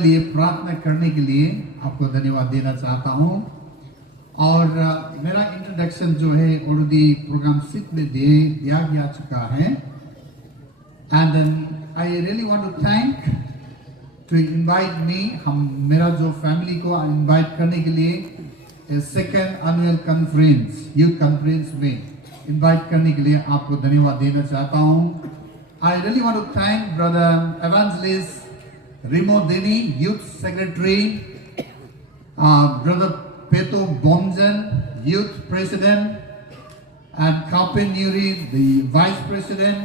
लिए प्रार्थना करने के लिए आपको धन्यवाद देना चाहता हूँ। और मेरा इंट्रोडक्शन जो है ऑलरेडी प्रोग्राम 6 में दिया गया चुका है। And I really want to thank to invite me, हम मेरा जो फैमिली को इनवाइट करने के लिए second annual conference youth conference में इनवाइट करने के लिए आपको धन्यवाद देना चाहता हूँ। I really want to thank brother evangelist Rimo Deni, Youth Secretary, Brother Peto Bomjan, Youth President, and Kapin Nuri, the Vice President,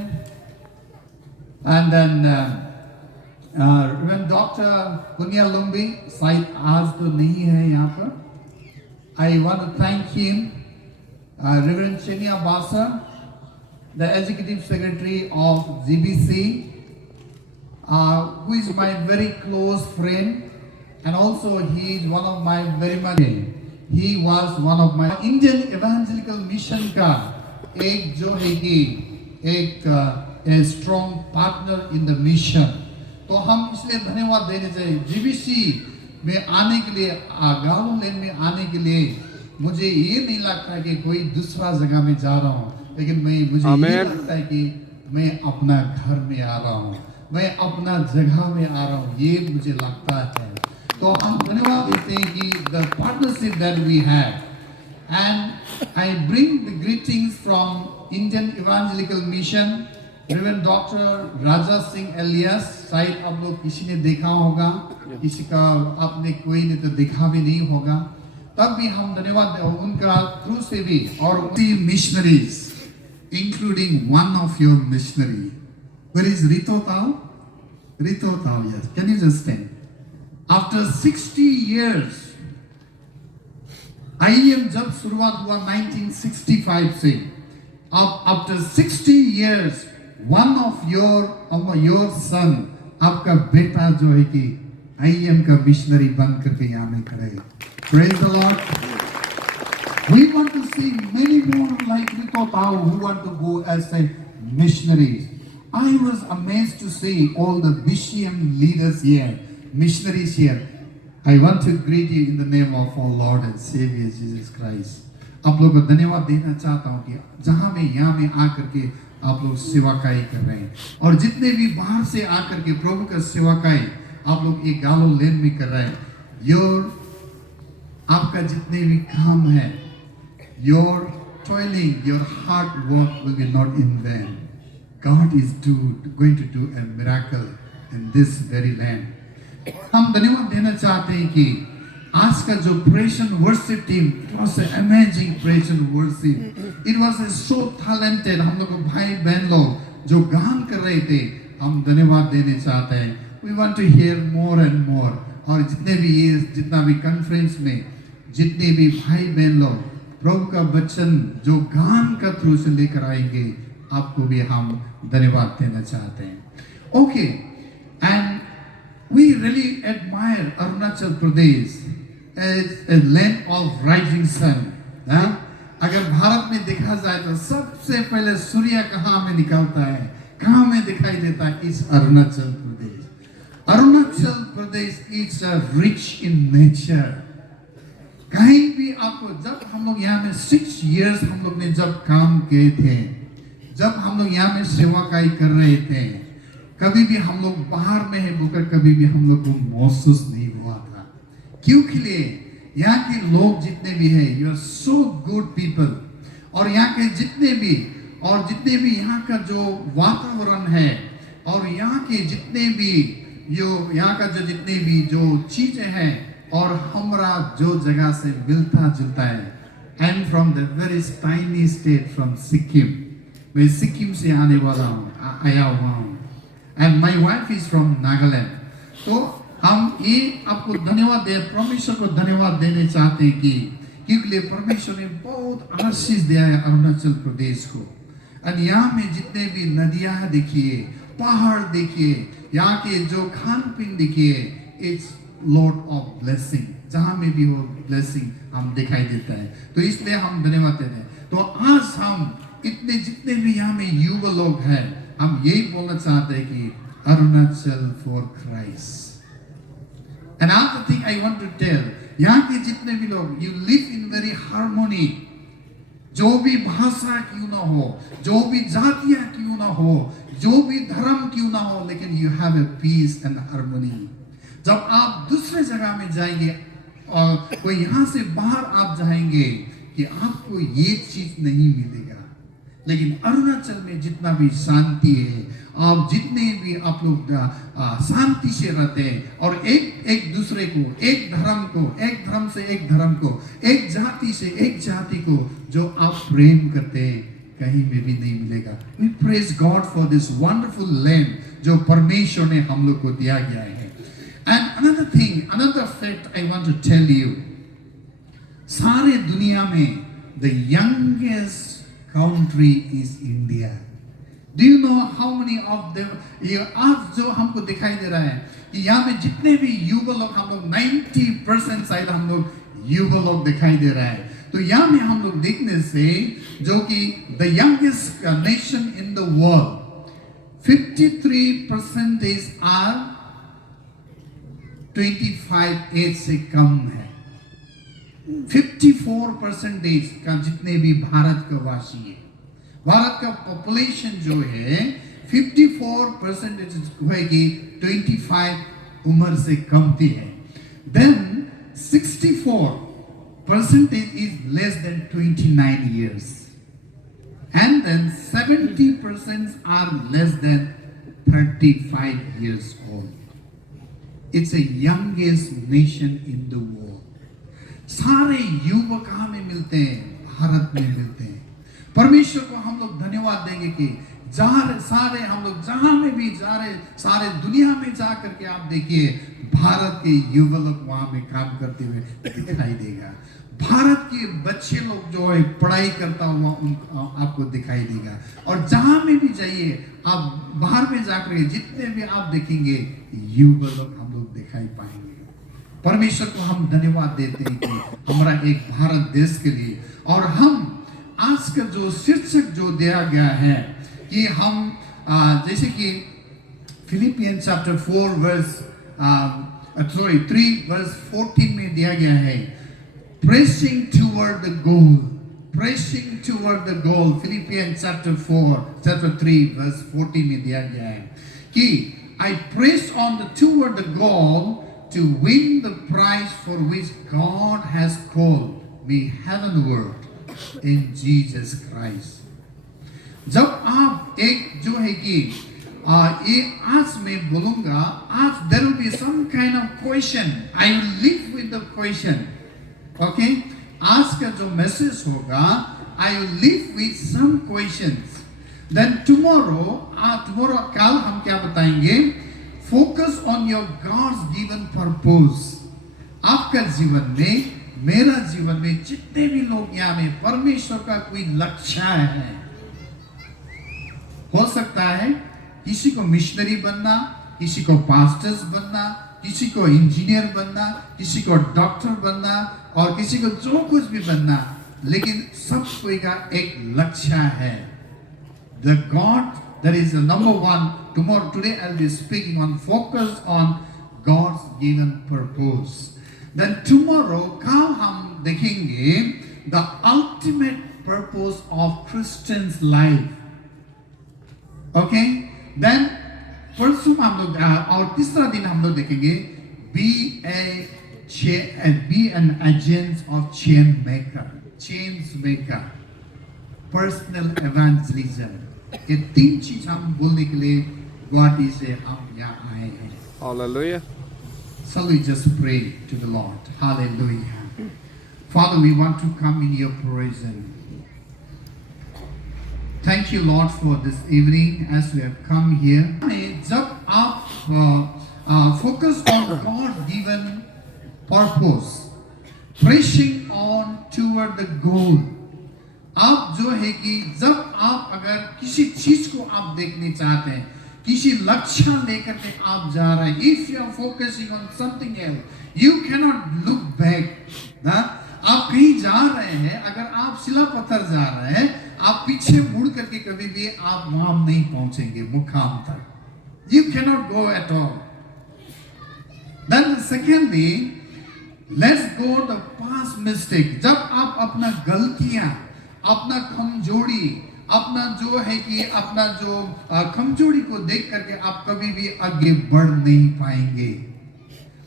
and then Reverend Dr. Punya Lumbi, शायद आज तो नहीं है यहाँ पर। I want to thank him, Reverend Chenia Basa, the Executive Secretary of GBC, who is my very close friend, and also he is one of my very much. He was one of my Indian Evangelical Mission का एक जो है कि एक a strong partner in the mission। तो हम इसलिए धन्यवाद देने चाहिए जीबीसी में आने के लिए, गाँव लेन में आने के लिए। मुझे ये नहीं लगता कि कोई दूसरा जगह में जा रहा हूँ, लेकिन मुझे ये लगता है कि मैं अपना घर में आ रहा हूँ, मैं अपना जगह में आ रहा हूँ, ये मुझे लगता है। तो हम धन्यवाद देते हैं कि the partnership that we have, and I bring the greetings from Indian Evangelical Mission, Reverend Dr. Raja Singh Elias। शायद आप लोग किसी ने देखा होगा, किसी का आपने कोई ने तो देखा भी नहीं होगा, तब भी हम धन्यवाद उनका थ्रू से भी। और missionaries including one of your missionary. Where is Rito Tao? Rito Tao, yes. Can you just stand? After 60 years, IEM जब शुरुआत हुआ 1965 से, अब after 60 years, one of your son, आपका बेटा जो है कि IEM का मिशनरी बन करके यहाँ में खड़े हैं। Praise the Lord. We want to see many more like Rito Tao who want to go as a missionaries. I was amazed to see all the BCM leaders here, missionaries here. I want to greet you in the name of our Lord and Savior Jesus Christ. आप लोगों को धन्यवाद देना चाहता हूँ कि जहाँ में यहाँ में आकर के आप लोग सेवाकाई कर रहे हैं, और जितने भी बाहर से आकर के प्रभु का सेवाकाई आप लोग एक गालो लेन में कर रहे हैं। आपका जितने भी काम है, your toiling, your hard work will be not in vain. God is going to do a miracle in this very land. हम धन्यवाद देना चाहते हैं कि आज का जो praise and worship team, it was an amazing praise and worship. It was so talented. हम लोग भाई बहन लोग जो गान कर रहे थे, हम धन्यवाद देने चाहते हैं। We want to hear more and more. और जितना भी कॉन्फ्रेंस में जितने भी भाई बहन लोग प्रभु का वचन जो गान का थ्रू से लेकर आएंगे, आपको भी हम धन्यवाद देना चाहते हैं। Okay, and we really admire Arunachal Pradesh as a land of rising sun. अगर भारत में देखा जाए तो सबसे पहले सूर्य कहाँ में निकलता है, कहाँ में दिखाई देता है? इस Arunachal Pradesh. Arunachal Pradesh is rich in nature. कहीं भी आपको, जब हम लोग यहाँ में 6 years हम लोग ने जब काम किए थे, जब हम लोग यहाँ में सेवाकाई कर रहे थे, कभी भी हम लोग बाहर में है बोकर कभी भी हम लोग को महसूस नहीं हुआ था। क्योंकि यहाँ के लोग जितने भी हैं, you are so good people, और यहाँ के जितने भी यहाँ का जो वातावरण है, और यहाँ के जितने भी यहाँ का जो जितने भी जो चीजें हैं, और हमारा जो जगह से मिलता जुलता है। And from the very tiny state from Sikkim, मैं सिक्किम से आने वाला हूँ, आया हुआ हूँ, and my wife is from Nagaland. तो हम ये आपको धन्यवाद दे, परमेश्वर को धन्यवाद देने चाहते हैं कि क्योंकि परमेश्वर ने बहुत आशीष दिया है अरुणाचल प्रदेश को। और यहाँ में जितने भी नदियाँ देखिए, पहाड़ देखिए, यहाँ के जो खान पीन देखिए, इट्स लॉर्ड ऑफ ब्लेसिंग। जहाँ में भी वो ब्लेसिंग हम दिखाई देता है, तो इसलिए हम धन्यवाद देते हैं। तो आज हम इतने जितने भी यहाँ में युवा लोग हैं, हम यही बोलना चाहते हैं कि Arunachal for Christ. Another thing I want to tell, यहाँ के जितने भी लोग, you live in very harmony. जो भी भाषा क्यों ना हो, जो भी जातियां क्यों ना हो, जो भी धर्म क्यों ना हो, लेकिन you have a peace and harmony. जब आप दूसरे जगह में जाएंगे और कोई यहाँ से बाहर आप जाएंगे कि आपको ये चीज नहीं मिलेगा, लेकिन अरुणाचल में जितना भी शांति है, आप जितने भी आप लोग शांति से रहते हैं और एक दूसरे को, एक धर्म से एक धर्म को, एक जाति से एक जाति को जो आप प्रेम करते हैं, कहीं में भी नहीं मिलेगा. We praise God for this wonderful land जो परमेश्वर ने हम लोग को दिया गया है. And another thing, another fact I want to tell you, सारे दुनिया में the youngest country is India. Do you know how many of them? ये आज जो हमको दिखाई दे रहा है कि यहाँ में जितने भी युवा लोग, हम लोग 90% शायद हम लोग युवा लोग दिखाई दे रहा है. तो यहाँ में हम लोग देखने से जो कि the youngest nation in the world, 53% are 25 as से कम है. 54% का जितने भी भारत का वासी है, भारत का पॉपुलेशन जो है 54% है कि 25 उम्र से कम थी है. Then 64% is less than 29 years. And then 70% are less than 35 years old. It's the youngest nation in the world. सारे युवक कहाँ में मिलते हैं? भारत में मिलते हैं. परमेश्वर को हम लोग धन्यवाद देंगे कि सारे हम लोग जहाँ में भी जा रहे, सारे दुनिया में जा करके आप देखिए भारत के युवा लोग वहाँ में काम करते हुए दिखाई देगा. भारत के बच्चे लोग जो है पढ़ाई करता हुआ आपको दिखाई देगा. और जहाँ में भी जाइए आप बाहर में जाकर जितने भी आप देखेंगे युवा लोग हम लोग दिखाई पाएंगे. परमेश्वर को हम धन्यवाद देते हैं कि हमारा एक भारत देश के लिए. और हम आज का जो शीर्षक जो दिया गया है कि हम जैसे कि फिलिपियंस चैप्टर 3 वर्स 14 में दिया गया है, pressing toward the goal. Philippians chapter 3 verse 14 में दिया गया है कि I press on toward the goal to win the prize for which God has called me heavenward in Jesus Christ. जब आप एक जो है कि ये आज मैं बोलूँगा, आज there will be some kind of question. I will live with the question. Okay? आज का जो मैसेज होगा, I will live with some questions. Then tomorrow कल हम क्या बताएंगे? Focus on your God's given purpose. आपका जीवन में, मेरा जीवन में, जितने भी लोग यहाँ में परमेश्वर का कोई लक्ष्य है, हो सकता है किसी को मिशनरी बनना, किसी को पास्टर्स बनना, किसी को इंजीनियर बनना, किसी को डॉक्टर बनना और किसी को जो कुछ भी बनना, लेकिन सब कोई का एक लक्ष्य है. The God that is the number one. Today I'll be speaking on focus on God's given purpose. Then tomorrow कल हम देखेंगे the ultimate purpose of Christian's life. Okay? Then परसों हम लोग और तीसरा दिन हम लोग देखेंगे be an agent of change maker, personal evangelism. ये तीन चीज हम बोलने के लिए गुवाहाटी से हम यहाँ आए हैं. Hallelujah. So we just pray to the Lord. Hallelujah. Father, we want to come in your presence. Thank you, Lord, for this evening as we have come here. जब आप focus on God-given purpose, pressing on toward the goal. आप जो है कि जब आप अगर किसी चीज को आप देखने चाहते हैं, किसी लक्ष्य लेकर के आप जा रहे हैं, if you are focusing on something else, you cannot look back. ना आप कहीं जा रहे हैं, अगर आप शिला पत्थर जा रहे हैं, आप पीछे मुड़ करके कभी भी आप वहां नहीं पहुंचेंगे मुकाम तक. You cannot go at all. Then secondly, let's go the past mistake. जब आप अपना गलतियां, अपना कमजोरी, अपना जो है कि अपना जो कमजोरी को देख करके आप कभी भी आगे बढ़ नहीं पाएंगे।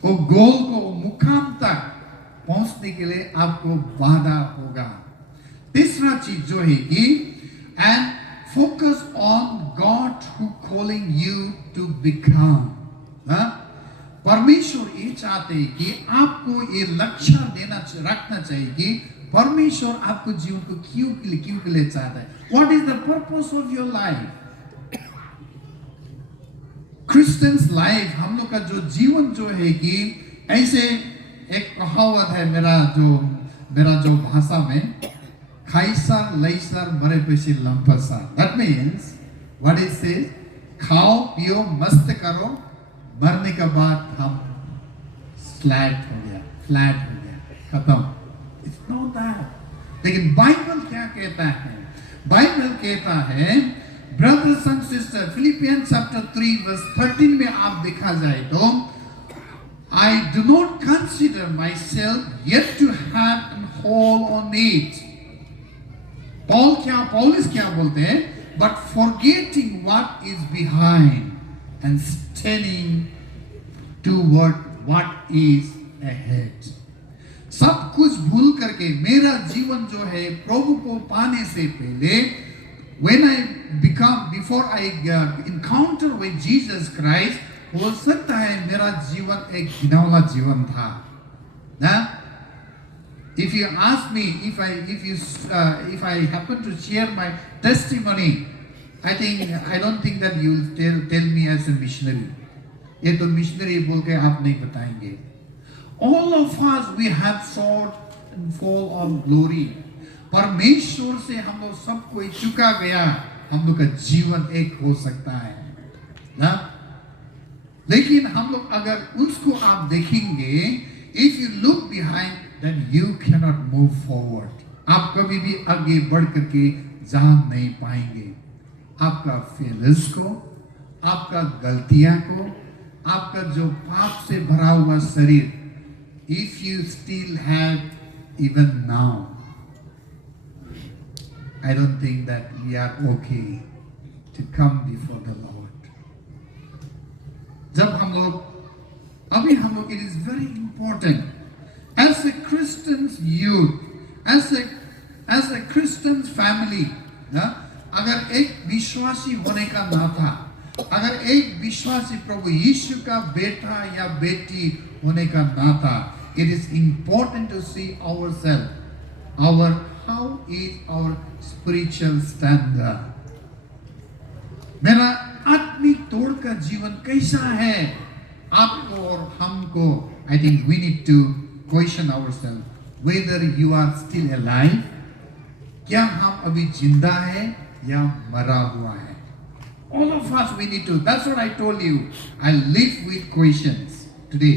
वो गोल को मुकाम तक पहुंचने के लिए आपको बाधा होगा। तीसरा चीज जो है कि and focus on God who calling you to become. परमेश्वर ये चाहते हैं कि आपको ये लक्ष्य रखना चाहिए कि परमेश्वर आपको जीवन को क्यों के लिए चाहता है। What is the purpose of your life? Christian's life, हम लोग का जो जीवन जो है कि ऐसे एक कहावत है मेरा जो भाषा में, खाइसर लैसर मरे पैसे लंपसा। That means what it says, खाओ पियो मस्त करो, मरने के बाद हम फ्लैट हो गया, खत्म। It's not that. लेकिन बाइबल क्या कहता है? बाइबल कहता है, brothers and sisters, Philippians chapter 3 verse 13 में आप देखा जाए तो, I do not consider myself yet to have a hold on it. Paulus क्या बोलते हैं? But forgetting what is behind and standing toward what is ahead. सब कुछ भूल करके मेरा जीवन जो है प्रभु को पाने से पहले, before I encounter with Jesus Christ, हो सकता है मेरा जीवन एक घिनौना जीवन था ना। If you ask me, if I happen to share my testimony, I don't think that you will tell me as a missionary. ये तो मिशनरी बोल के आप नहीं बताएंगे। All of us we have sought and fall of glory. परमेश्वर से हम लोग सब कोई चुका गया, हम लोग का जीवन एक हो सकता है ना। लेकिन हम लोग अगर उसको आप देखेंगे, if you look behind, then you cannot move forward. आप कभी भी आगे बढ़ करके जा नहीं पाएंगे। आपका फेलियर्स को, आपका गलतियां को, आपका जो पाप से भरा हुआ शरीर, if you still have even now, I don't think that we are okay to come before the Lord. जब हम लोग, it is very important as a Christian's youth, as a Christian's family, ना, अगर एक विश्वासी होने का नाता, अगर एक विश्वासी प्रभु यीशु का बेटा या बेटी होने का नाता, it is important to see ourselves, how is our spiritual standard. मेरा आत्मिक तोड़ का जीवन कैसा है? आपको और हमको, I think we need to question ourselves whether you are still alive. क्या हम अभी जिंदा है या मरा हुआ है? All of us we need to. That's what I told you. I live with questions today.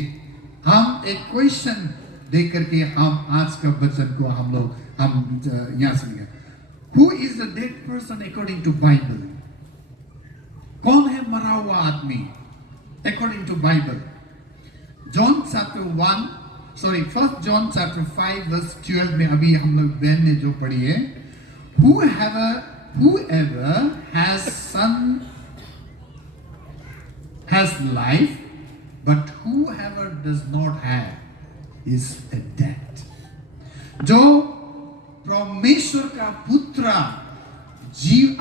हम एक क्वेश्चन दे करके हम आज का वचन को हम यहाँ सुनेंगे। Who is the dead person according to Bible? कौन है मरा हुआ आदमी according to Bible? John chapter 1, 1 John chapter 5 verse 12 में अभी हम लोग बहन ने जो पढ़ी है, whoever has son has life, but whoever does not have is a dead. जो परमेश्वर का पुत्र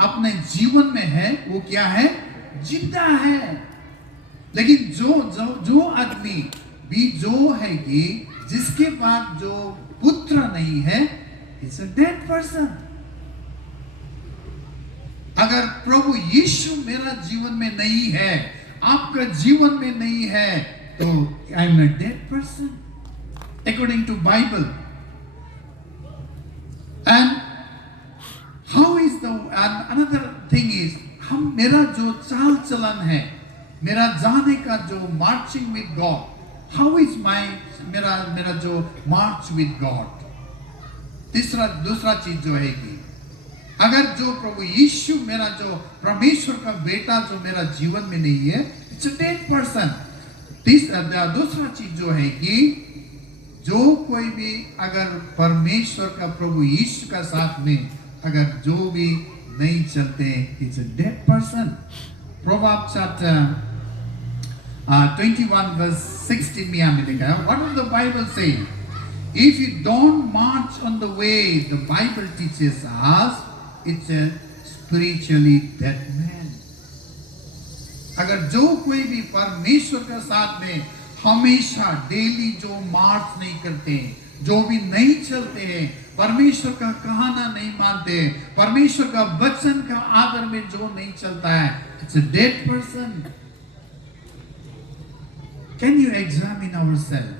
अपने जीवन में है, वो क्या है? जिंदा है। लेकिन जो आदमी भी जो है कि जिसके पास जो पुत्र नहीं है, इट्स अ डेड पर्सन। अगर प्रभु यीशु मेरा जीवन में नहीं है, आपका जीवन में नहीं है, तो I am a dead person according to Bible. And how is another thing is, मेरा जो चाल चलन है, मेरा जाने का जो marching with God, how is मेरा जो march with God? दूसरा चीज जो है कि अगर जो प्रभु यीशु मेरा जो परमेश्वर का बेटा जो मेरा जीवन में नहीं है, it's a dead person. दूसरा चीज जो है कि जो कोई भी अगर परमेश्वर का प्रभु यीशु का साथ में अगर जो भी नहीं चलते, it's a dead person. Proverbs chapter 21 verse 16 में हमें लिखा है, what does the Bible say? If you don't march on the way the Bible teaches us, it's a spiritually dead man। अगर जो कोई भी परमेश्वर के साथ में हमेशा डेली जो मार्च नहीं करते, जो भी नहीं चलते हैं, परमेश्वर का कहना नहीं मानते, परमेश्वर का वचन का आदर में जो नहीं चलता है, it's a dead person. Can you examine ourself?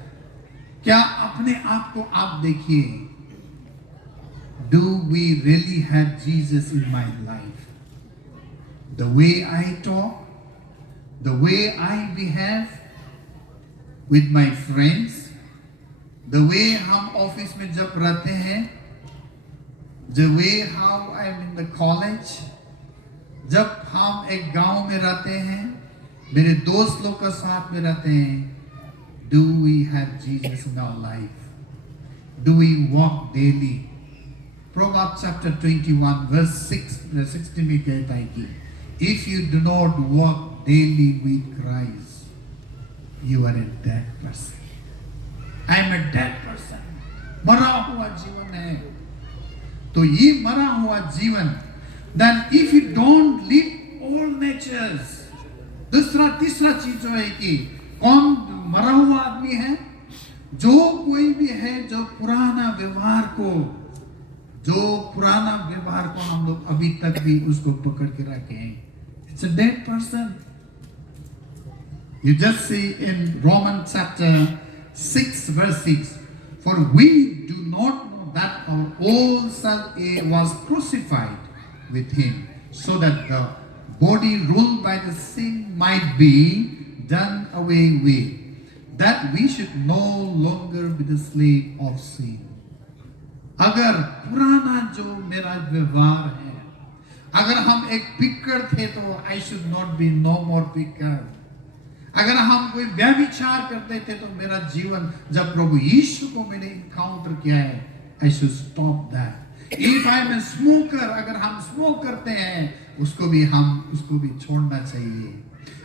क्या अपने आप को आप देखिए, do we really have Jesus in my life? The way I talk, the way I behave with my friends, the way हम ऑफिस में जब रहते हैं, the way how I am in the college, जब हम एक गांव में रहते हैं, मेरे दोस्त लोग के साथ में रहते हैं, do we have Jesus in our life? Do we walk daily? Proverbs chapter 21 verse 16 में कहता है कि if you do not walk daily with Christ, you are a dead person। I am a dead person। मरा हुआ जीवन है। तो ये मरा हुआ जीवन, then if you don't live all natures, तीसरा चीज जो है कि कौन मरा हुआ आदमी है? जो कोई भी है जो पुराना व्यवहार को हम लोग अभी तक भी उसको पकड़ के रखे हैं, it's a dead person। You just see in Romans chapter 6 verse 6, for we do not know that our old self was crucified with him, so that the body ruled by the sin might be done away with, that we should no longer be the slave of sin। अगर पुराना जो मेरा व्यवहार है, अगर हम एक picker थे तो I should not be no more picker। अगर हम कोई व्यभिचार करते थे तो मेरा जीवन, जब प्रभु यीशु को मैंने इनकाउंटर किया है, I should stop that। If I am a smoker, अगर हम स्मोक करते हैं, उसको भी छोड़ना चाहिए।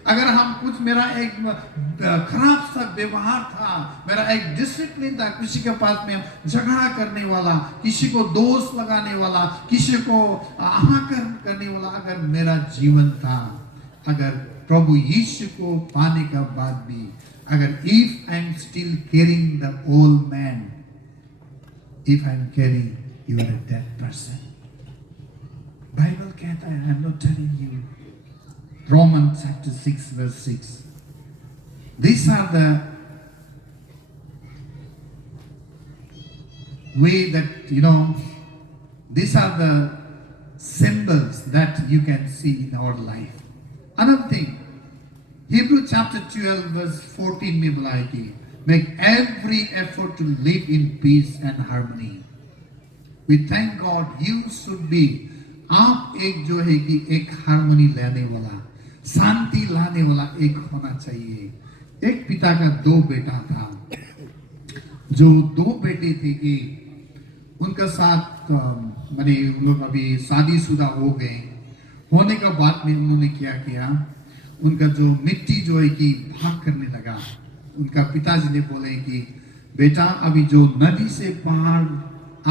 अगर हम कुछ, मेरा एक खराब सा व्यवहार था, मेरा एक डिसिप्लिन था, किसी के पास में झगड़ा करने वाला, किसी को दोष लगाने वाला, किसी को अहंकार करने वाला अगर मेरा जीवन था, अगर प्रभु यीशु को पाने का बाद भी अगर if I am still carrying the old man, if I am carrying, you are a dead person। Bible कहता है, I am not telling you। Romans chapter 6 verse 6, these are the way that these are the symbols that you can see in our life। Another thing, Hebrew chapter 12 verse 14 में बोला है कि make every effort to live in peace and harmony। We thank God you should be, आप एक जो है कि एक हार्मनी लाने वाला, शांति लाने वाला एक होना चाहिए। एक पिता का 2 बेटा था, जो 2 बेटे थे कि उनका साथ माने उन लोग अभी शादीशुदा हो गए, होने का बाद में उन्होंने क्या किया, उनका जो मिट्टी जो है कि भाग करने लगा। उनका पिताजी ने बोले कि बेटा, अभी जो नदी से पहाड़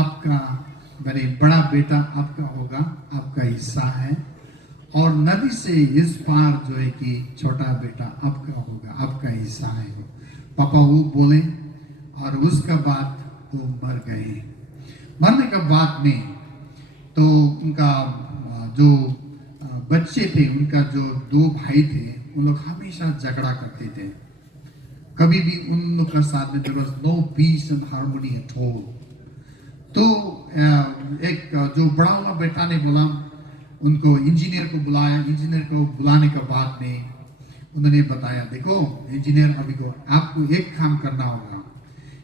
आपका, माने बड़ा बेटा आपका होगा, आपका हिस्सा है, और नदी से इस पार जो है कि छोटा बेटा आपका होगा, आपका हिस्सा है। पापा वो बोले, और उसका बाद वो मर गए। मरने के बाद में तो उनका जो बच्चे थे, उनका जो 2 भाई थे, उन लोग हमेशा झगड़ा करते थे। कभी भी उन लोग का साथ में there was no peace and harmony at all। तो एक जो बड़ा वाला बेटा ने बोला, उनको इंजीनियर को बुलाया। इंजीनियर को बुलाने के बाद में उन्होंने बताया, देखो इंजीनियर, अभी को आपको एक काम करना होगा,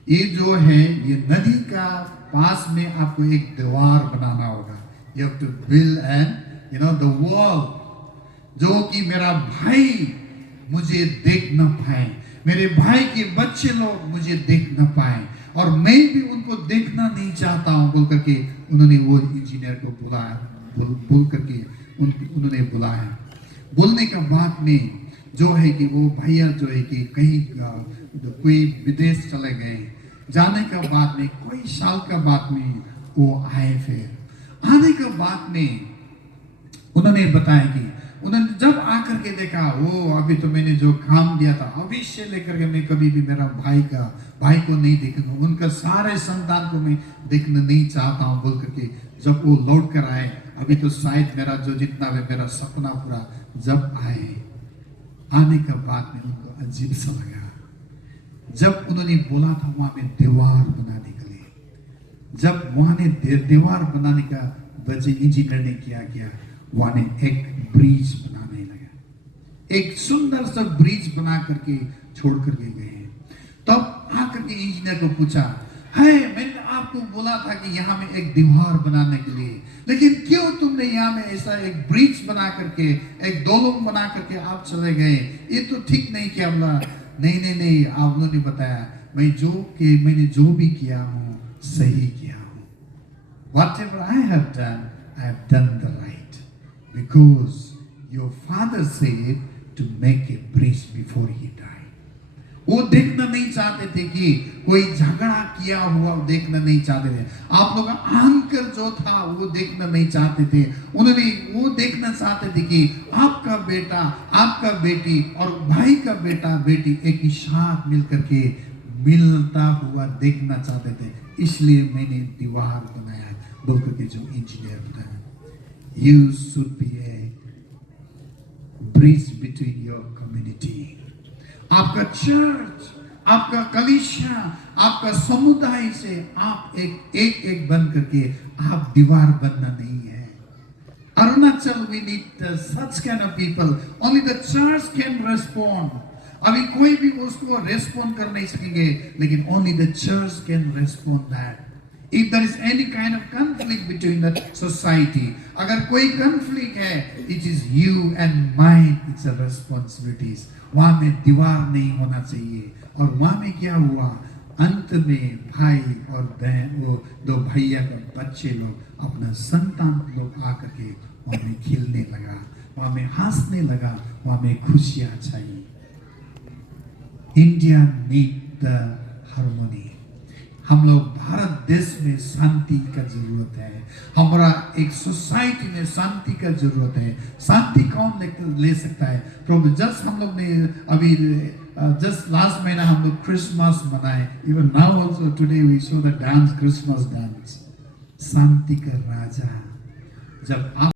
ये जो है ये नदी का पास में आपको एक दीवार बनाना होगा। You have to build and the wall, जो कि मेरा भाई मुझे देख न पाए, मेरे भाई के बच्चे लोग मुझे देख न पाए और मैं भी उनको देखना नहीं चाहता हूँ बोल करके उन्होंने वो इंजीनियर को बुलाया, बोल करके उन्होंने बुलाया। बोलने का बाद में जो है कि वो भैया जो है कि कहीं कोई विदेश चले गए। जाने का बाद में कोई साल का बाद में वो आए। फिर आने के बाद में उन्होंने बताया कि उन्होंने जब आकर के देखा, वो अभी तो मैंने जो काम दिया था अभी से लेकर के मैं कभी भी मेरा भाई को नहीं देखूंगा, उनका सारे संतान को मैं देखना नहीं चाहता हूँ बोल करके जब वो लौट कर आए, अभी तो शायद मेरा जो जितना भी मेरा सपना पूरा जब आने के बाद में उनको अजीब सा लगा। जब उन्होंने बोला था वहां में दीवार बनाने के लिए, जब वहां ने दीवार बनाने का वजह इंजीनियर ने किया वहां ने एक ब्रिज बनाने लगा। एक सुंदर सा ब्रिज बना करके छोड़ करके गए। तब आकर के इंजीनियर को पूछा, है मैंने आपको बोला था कि यहाँ में एक दीवार बनाने के लिए, लेकिन क्यों तुमने यहाँ में ऐसा एक ब्रिज बना करके एक दोलम बना करके आप चले गए? ये तो ठीक नहीं किया। बोला नहीं आप लोगों ने बताया मैंने जो भी किया हूँ सही किया हूँ। Whatever I have done the right, because your father said to make a bridge before he died. वो देखना नहीं चाहते थे कि कोई झगड़ा किया हुआ देखना नहीं चाहते थे। आप लोग अहंकार जो था वो देखना नहीं चाहते थे। उन्होंने वो देखना चाहते थे कि आपका बेटा आपका बेटी और भाई का बेटा बेटी एक ही साथ मिल करके मिलता हुआ देखना चाहते थे, इसलिए मैंने दीवार बनाया बोल करके जो इंजीनियर बताया। You should be a bridge between your community. आपका चर्च, आपका कलीसिया, आपका समुदाय से आप एक बन करके आप दीवार बनना नहीं है। Arunachal we need such kind of people. Only the church can respond. अभी कोई भी उसको रेस्पॉन्ड कर नहीं सकेंगे, लेकिन only the church can respond that. If there is any kind of conflict between the society, अगर कोई conflict है, it is you and mine, it's a responsibilities. वहाँ में दीवार नहीं होना चाहिए। और वहाँ में क्या हुआ, अंत में भाई और बहन, वो दो भैया का बच्चे लोग अपना संतान लोग आकर के वहाँ में खेलने लगा, वहाँ में हंसने लगा, वहाँ में खुशियाँ छाई। India need the harmony. हम लोग भारत देश में शांति का जरूरत है। हमारा एक सोसाइटी में शांति का जरूरत है। शांति कौन ले सकता है? प्रभु जस्ट हम लोग ने अभी जस्ट लास्ट महीना हम लोग क्रिसमस मनाए। Even now also today we show the dance, Christmas dance. शांति का राजा जब आप